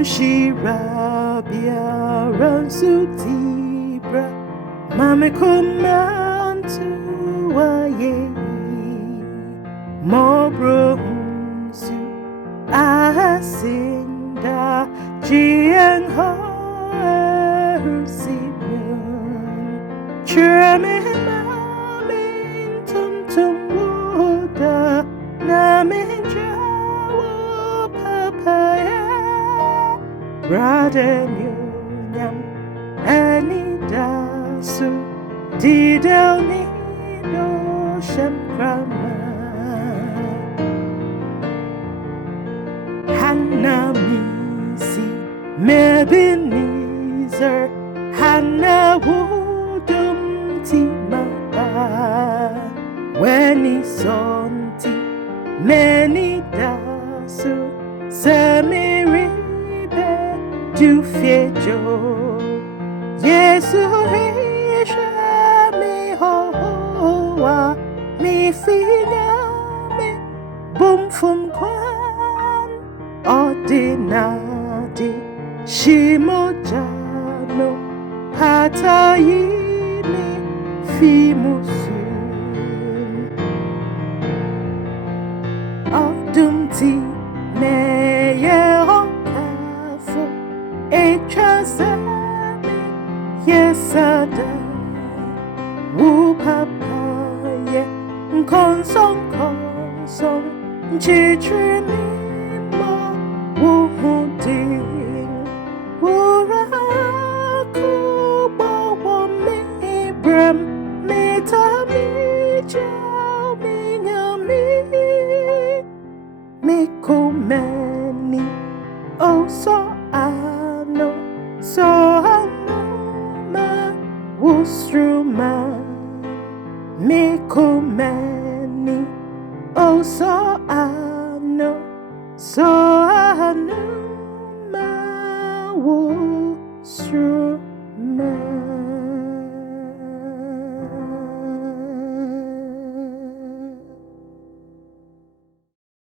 Nhyira Biara Nsuti bra Mame kumantu waye Mobro Nsu Asinda Jiang Ho Simun Chame Mamin Tum Tum Wuda Namin Jawa Papaya Brother Nyam Anidasu Didel Nido Shamkrama Hanna Misi Mebinizer Hanna Wudum Timaba Weni Sonti Meni Dasu Samiribe Du Fiejo Yesu Risha Mi Hoa Mi Fina Mi Bum Fum Kwan Ordinadi Shimojano Patayimi Fimusu Odumti Meye Okafo Echazame Yesada Wu Papaye Konsong Konsong Chichimimo Wu Huding Uraku Bawa Mibram Mitami Jao Minyami Mikumeni Oh so ano So ano ma Wustruma Mikumeni Oh so ano So ano